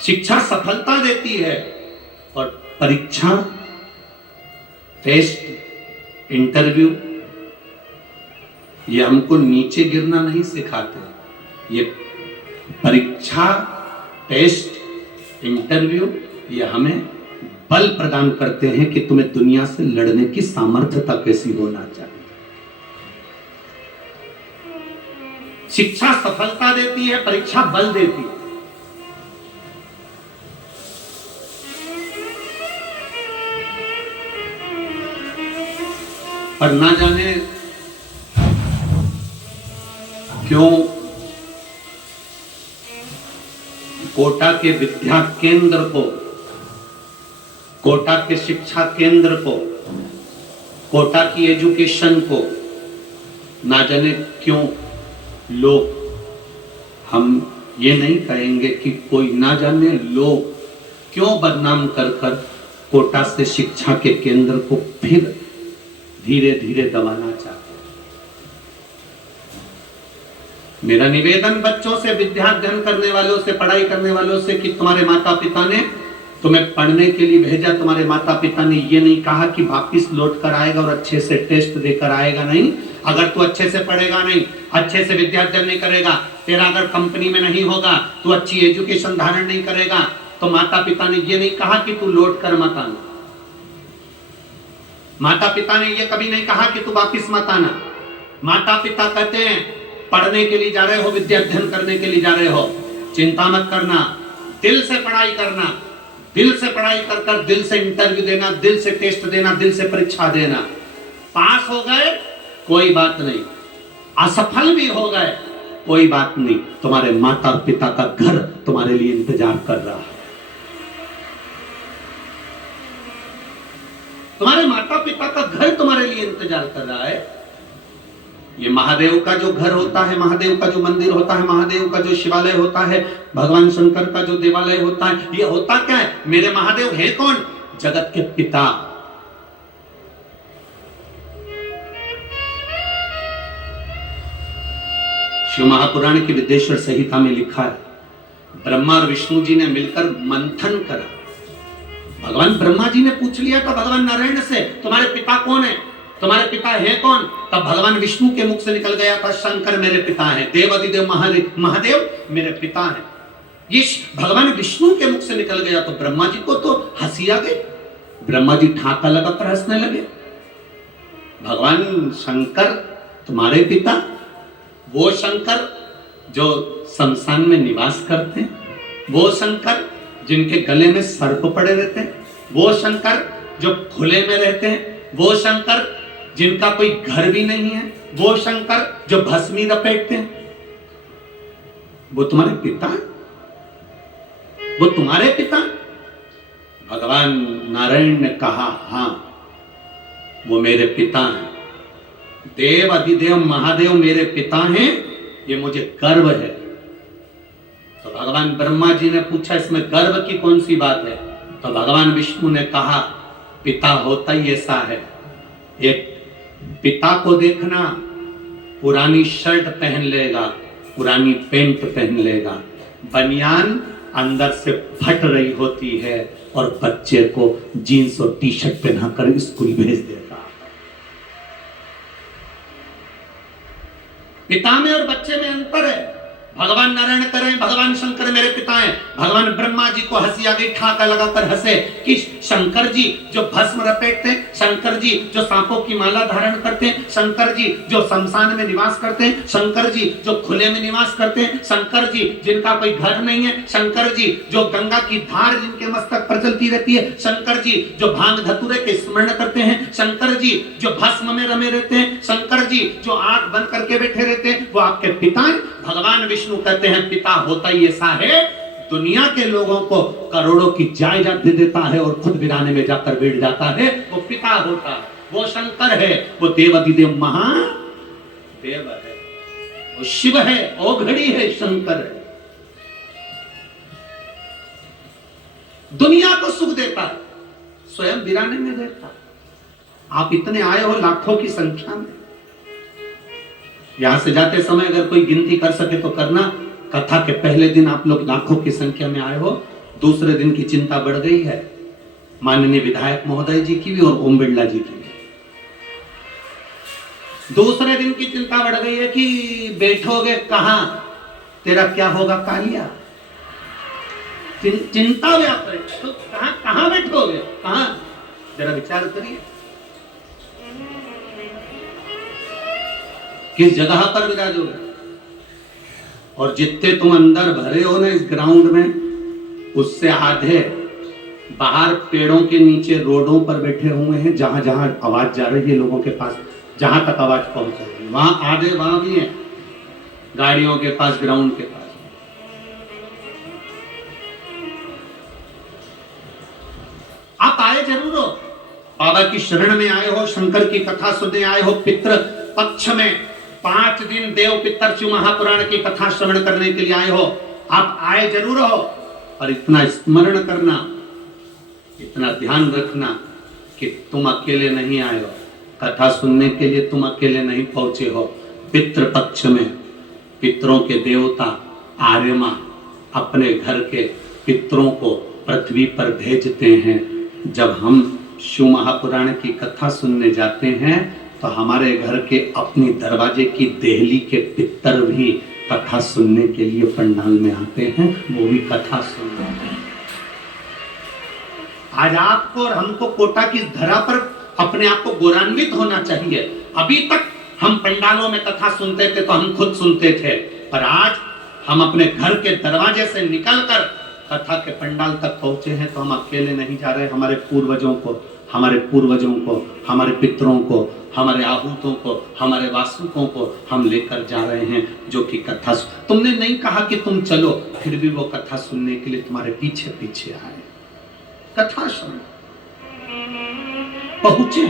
शिक्षा सफलता देती है और परीक्षा, टेस्ट, इंटरव्यू ये हमको नीचे गिरना नहीं सिखाते। ये परीक्षा, टेस्ट, इंटरव्यू ये हमें बल प्रदान करते हैं कि तुम्हें दुनिया से लड़ने की सामर्थ्यता कैसी होना चाहिए। शिक्षा सफलता देती है, परीक्षा बल देती है। पर ना जाने क्यों कोटा के विद्या केंद्र को, कोटा के शिक्षा केंद्र को, कोटा की एजुकेशन को ना जाने क्यों लोग, हम ये नहीं कहेंगे कि कोई ना जाने लोग क्यों बदनाम कर कर कोटा से शिक्षा के केंद्र को फिर धीरे धीरे दबाना चाहते हैं। मेरा निवेदन बच्चों से, विद्याध्ययन करने वालों से, पढ़ाई करने वालों से कि तुम्हारे माता पिता ने तुम्हें पढ़ने के लिए भेजा, तुम्हारे माता पिता ने ये नहीं कहा कि वापिस लौट कर आएगा और अच्छे से टेस्ट देकर आएगा। नहीं, अगर तू अच्छे से पढ़ेगा नहीं, अच्छे से विद्याध्ययन नहीं करेगा, तेरा अगर कंपनी में नहीं होगा, तू अच्छी एजुकेशन धारण नहीं करेगा, तो माता पिता ने ये नहीं कहा कि तू लौट कर मत आना। माता पिता ने ये कभी नहीं कहा कि तू वापिस मत आना। माता पिता कहते हैं पढ़ने के लिए जा रहे हो, विद्याध्ययन करने के लिए जा रहे हो, चिंता मत करना, दिल से पढ़ाई करना, दिल से पढ़ाई कर कर दिल से इंटरव्यू देना, दिल से टेस्ट देना, दिल से परीक्षा देना। पास हो गए कोई बात नहीं, असफल भी हो गए कोई बात नहीं, तुम्हारे माता पिता का घर तुम्हारे लिए इंतजार कर रहा है। तुम्हारे माता पिता का घर तुम्हारे लिए इंतजार कर रहा है। ये महादेव का जो घर होता है, महादेव का जो मंदिर होता है, महादेव का जो शिवालय होता है, भगवान शंकर का जो देवालय होता है, ये होता क्या है? मेरे महादेव है कौन? जगत के पिता। शिव महापुराण की विद्येश्वर संहिता में लिखा है, ब्रह्मा और विष्णु जी ने मिलकर मंथन करा। भगवान ब्रह्मा जी ने पूछ लिया था भगवान नारायण से, तुम्हारे पिता कौन है, तुम्हारे पिता है कौन? तब भगवान विष्णु के मुख से निकल गया था, शंकर मेरे पिता हैं, देवादिदेव महादेव मेरे पिता हैं। ये भगवान विष्णु के मुख से निकल गया तो ब्रह्मा जी को तो हंसी आ गई। ब्रह्मा जी ठाका लगाकर हंसने लगे। भगवान शंकर तुम्हारे पिता, वो शंकर जो शमशान में निवास करते हैं, वो शंकर जिनके गले में सर्प पड़े रहते हैं, वो शंकर जो खुले में रहते हैं, वो शंकर जिनका कोई घर भी नहीं है, वो शंकर जो भस्मी लपेटते हैं, वो तुम्हारे पिता, वो तुम्हारे पिता? भगवान नारायण ने कहा हाँ, वो मेरे पिता हैं, देव अधिदेव महादेव मेरे पिता हैं, ये मुझे गर्व है। तो भगवान ब्रह्मा जी ने पूछा इसमें गर्व की कौन सी बात है? तो भगवान विष्णु ने कहा पिता होता ही ऐसा है। एक पिता को देखना, पुरानी शर्ट पहन लेगा, पुरानी पैंट पहन लेगा, बनियान अंदर से फट रही होती है और बच्चे को जीन्स और टी शर्ट पहनाकर स्कूल भेज देता। पिता में और बच्चे में अंतर है। भगवान नारायण करें, भगवान शंकर मेरे पिता हैं। भगवान ब्रह्मा जी को हंसी आ गई, ठाका लगाकर हंसे कि शंकर जी जो भस्म लपेटते हैं, शंकर जी जो सांपों की माला धारण करते हैं, शंकर जी जो शमशान में निवास करते हैं, शंकर जी जो खुले में निवास करते हैं, शंकर जी जिनका कोई घर नहीं है, शंकर जी जो गंगा की धार जिनके मस्तक पर चलती रहती है, शंकर जी जो भांग धतूरे के स्मरण करते हैं, शंकर जी जो भस्म में रमे रहते हैं, शंकर जी जो आंख बंद करके बैठे रहते हैं, वो आपके पिता हैं। भगवान विष्णु कहते हैं पिता होता ही ऐसा है, दुनिया के लोगों को करोड़ों की जायदाद दे देता है और खुद वीराने में जाकर बैठ जाता है, वो पिता होता है, वो शंकर है, वो देवादिदेव महादेव है, वो शिव है, ओघड़ी है, शंकर है। दुनिया को सुख देता है, स्वयं वीराने में रहता। आप इतने आए हो लाखों की संख्या में, यहां से जाते समय अगर कोई गिनती कर सके तो करना, कथा के पहले दिन आप लोग लाखों की संख्या में आए हो, दूसरे दिन की चिंता बढ़ गई है माननीय विधायक महोदय जी की भी और ओम बिरला जी की भी। दूसरे दिन की चिंता बढ़ गई है कि बैठोगे कहां, तेरा क्या होगा कालिया। चिंता व्याप्त है, तो कहां बैठोगे, कहां, जरा विचार करिए किस जगह पर विराजोगे। और जितने तुम अंदर भरे हो ना इस ग्राउंड में, उससे आधे बाहर पेड़ों के नीचे रोडों पर बैठे हुए हैं, जहां जहां आवाज जा रही है लोगों के पास, जहां तक आवाज पहुंच रही है वहां आधे वहां भी है, गाड़ियों के पास, ग्राउंड के पास। आप आए जरूर हो, बाबा की शरण में आए हो, शंकर की कथा सुनने आए हो, पितृ पक्ष में 5 दिन देव पितर शिव महापुराण की कथा श्रवण करने के लिए आए हो। आप आए जरूर हो, और इतना स्मरण करना, इतना ध्यान रखना कि तुम अकेले नहीं आए हो, कथा सुनने के लिए तुम अकेले नहीं पहुंचे हो। पितृ पक्ष में पितरों के देवता आर्यमा अपने घर के पितरों को पृथ्वी पर भेजते हैं। जब हम शिव महापुराण की कथा सुनने जाते हैं तो हमारे घर के अपनी दरवाजे की देहली के पितर भी कथा सुनने के लिए पंडाल में आते हैं, वो भी कथा सुनते हैं। आज आपको और हमको कोटा की धरा पर अपने आप को गौरवान्वित होना चाहिए। अभी तक हम पंडालों में कथा सुनते थे तो हम खुद सुनते थे, पर आज हम अपने घर के दरवाजे से निकलकर कथा के पंडाल तक पहुंचे हैं तो हम अकेले नहीं जा रहे। हमारे पूर्वजों को, हमारे पितरों को, हमारे आहूतों को, हमारे वासुकों को हम लेकर जा रहे हैं, जो कि कथा तुमने नहीं कहा कि तुम चलो, फिर भी वो कथा सुनने के लिए तुम्हारे पीछे पीछे आए, कथा सुन पहुंचे।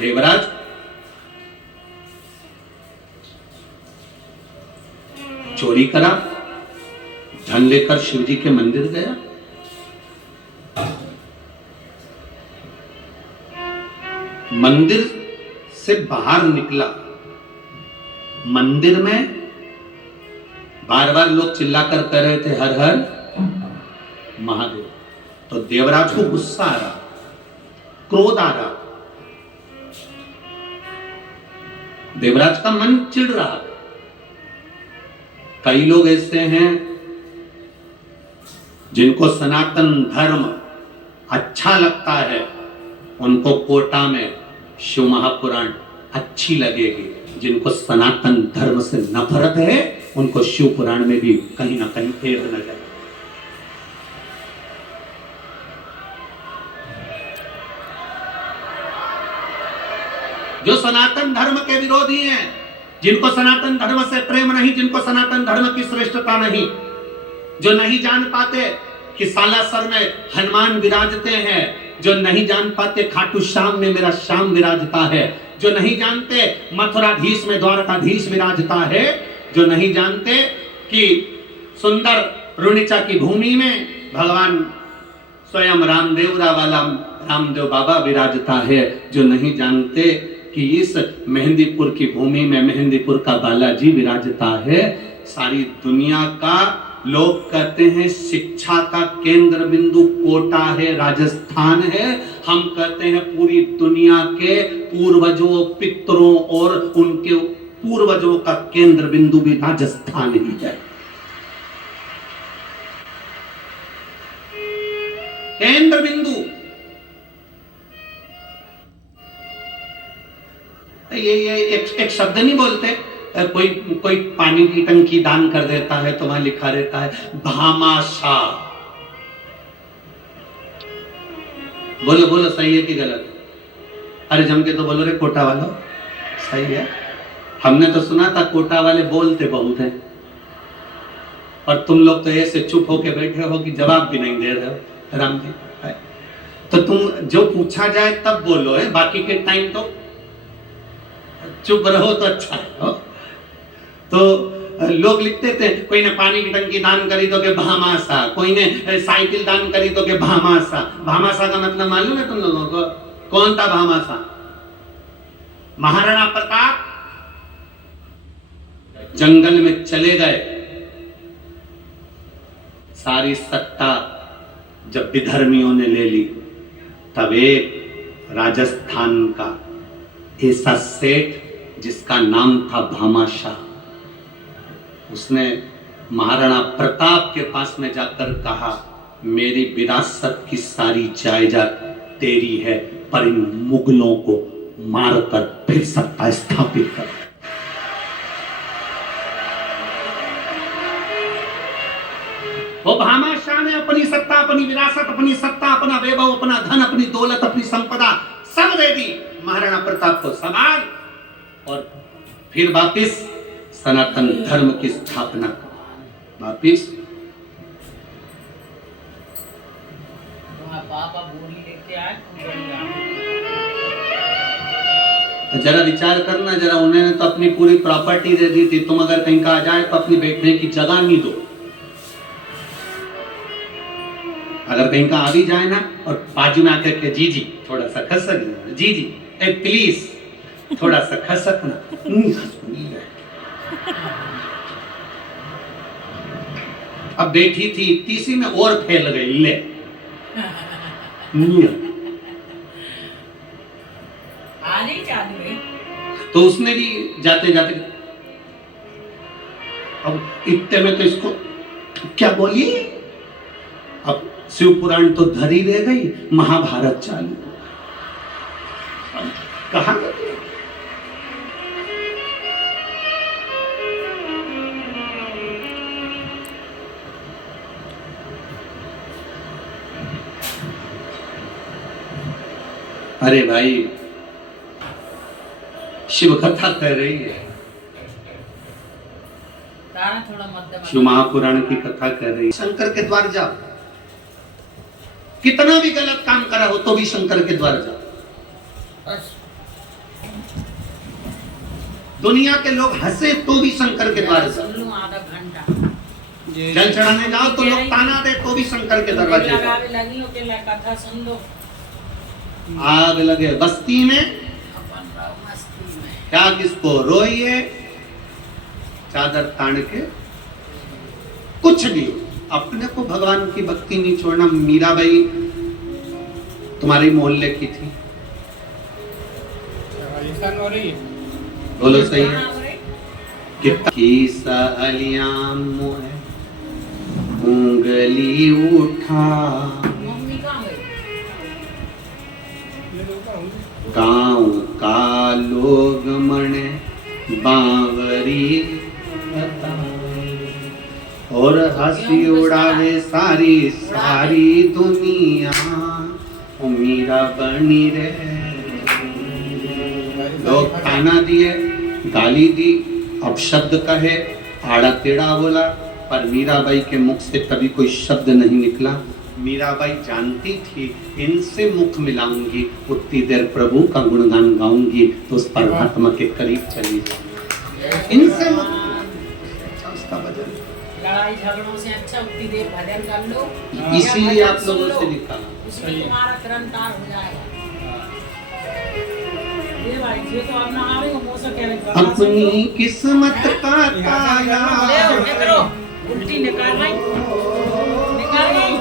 देवराज चोरी करा, धन लेकर शिवजी के मंदिर गया, मंदिर से बाहर निकला, मंदिर में बार बार लोग चिल्लाकर कह रहे थे हर हर महादेव। तो देवराज को गुस्सा आ रहा, क्रोध आ रहा, देवराज का मन चिढ़ रहा। कई लोग ऐसे हैं जिनको सनातन धर्म अच्छा लगता है, उनको कोटा में शिव महापुराण अच्छी लगेगी। जिनको सनातन धर्म से नफरत है उनको शिव पुराण में भी कहीं ना कहीं फेर नजर। जो सनातन धर्म के विरोधी हैं, जिनको सनातन धर्म से प्रेम नहीं, जिनको सनातन धर्म की श्रेष्ठता नहीं, जो नहीं जान पाते कि सालासर में हनुमान विराजते हैं, जो नहीं जान पाते खाटू श्याम में मेरा श्याम विराजता है, जो नहीं जानते मथुराधीश में द्वारकाधीश विराजता है, जो नहीं जानते कि सुंदर रुणिचा की भूमि में भगवान स्वयं रामदेवरा वाला रामदेव बाबा विराजता है, जो नहीं जानते कि इस मेहंदीपुर की भूमि में मेहंदीपुर का बालाजी विराजता है। सारी दुनिया का लोग कहते हैं शिक्षा का केंद्र बिंदु कोटा है, राजस्थान है। हम कहते हैं पूरी दुनिया के पूर्वजों, पितरों और उनके पूर्वजों का केंद्र बिंदु भी राजस्थान ही है। केंद्र बिंदु ये एक शब्द नहीं बोलते, कोई पानी की टंकी दान कर देता है तो वहां लिखा रहता है भामाशाह। बोलो बोलो सही है कि गलत? अरे जम के तो बोलो रे कोटा वालों, सही है। हमने तो सुना था कोटा वाले बोलते बहुत हैं, और तुम लोग तो ऐसे चुप होके बैठे हो कि जवाब भी नहीं दे रहे हो। राम जी तो तुम जो पूछा जाए तब बोलो है, बाकी के टाइम तो चुप रहो तो अच्छा है। तो लोग लिखते थे, कोई ने पानी की टंकी दान करी तो के भामासा, कोई ने साइकिल दान करी तो के भामासा। भामासा का मतलब मालूम है तुम लोगों को? कौन था भामासा? महाराणा प्रताप जंगल में चले गए। सारी सत्ता जब विधर्मियों ने ले ली, तब एक राजस्थान का ऐसा सेठ जिसका नाम था भामाशाह, उसने महाराणा प्रताप के पास में जाकर कहा, मेरी विरासत की सारी जायदाद तेरी है, पर इन मुगलों को मारकर फिर सत्ता स्थापित कर। वो भामाशाह ने अपनी सत्ता, अपनी विरासत, अपनी सत्ता, अपना वैभव, अपना धन, अपनी दौलत, अपनी संपदा सब दे दी महाराणा प्रताप को संभाल, और फिर वापिस सनातन धर्म की स्थापना कर। वापिस जरा विचार करना, जरा उन्होंने तो अपनी पूरी प्रॉपर्टी दे दी थी, तुम अगर कहीं का आ जाए तो अपनी बैठने की जगह नहीं दो। अगर कहीं का आ भी जाए ना और बाजू में आकर के जी जी थोड़ा सा खसक, जी जी ए प्लीज थोड़ा सा खसक ना, अब बैठी थी तीसरी में और फैल गई ले। तो उसने भी जाते जाते, अब इतने में तो इसको क्या बोली, अब शिव पुराण तो धरी रह गई, महाभारत चालू। कहा अरे भाई शिव कथा कर रही है, शिव महापुराण की कथा कर रही है। शंकर के द्वार जाओ, कितना भी गलत काम करा हो तो भी शंकर के द्वार जाओ। दुनिया के लोग हंसे तो भी शंकर के द्वार जाओ। जल चढ़ाने जाओ तो लोग ताना दे तो भी शंकर के दरवाजे जाओ। आग लगे बस्ती में, क्या किसको रोइए, चादर तान के, कुछ भी अपने को भगवान की भक्ति नहीं छोड़ना। मीराबाई तुम्हारे मोहल्ले की थी, बोलो सही है। कितनी सालियां मोहे उंगली उठा, गांव का लोग मने बावरी और हंसी उड़ावे सारी सारी दुनिया, मीरा बनी रे। लोग ताना दिए, गाली दी, अपशब्द कहे, आड़ा टेढ़ा बोला, पर मीराबाई के मुख से कभी कोई शब्द नहीं निकला। मीराबाई जानती थी इनसे मुख मिलाऊंगी उतनी देर प्रभु का गुणगान गाऊंगी तो उस परमात्मा के करीब चली जाऊंगी। इनसे मुख उसका भजन, लड़ाई झगड़ों से अच्छा उतनी देर भजन कर लो, इसीलिए आप लोगों से निकाला, उसमें तुम्हारा तुरंत तार हो जाएगा। ये भाई ये तो अपना आवे वो से कह रहे अपनी किस्मत का ताला, उल्टी निकाल भाई, निकाल गई।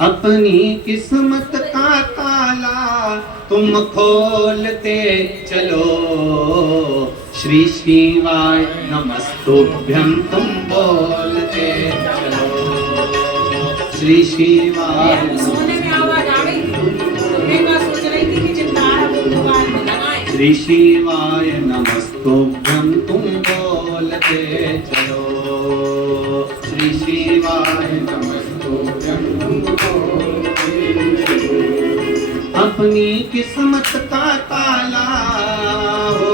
अपनी किस्मत का ताला तुम खोलते चलो, श्री शिवाय नमस्तुभ्यं तुम बोलते चलो, श्री शिवाय। सोने में आवाज आ गई, मैं बात सोच रही थी कि चिंतारा बुद्धवार में लगाए, श्री शिवाय नमस्तुभ्यं तुम बोलते चलो, श्री शिवाय नमस्तुभ्यं तुम बोलते चलो। अपनी किस्मत का ताला हो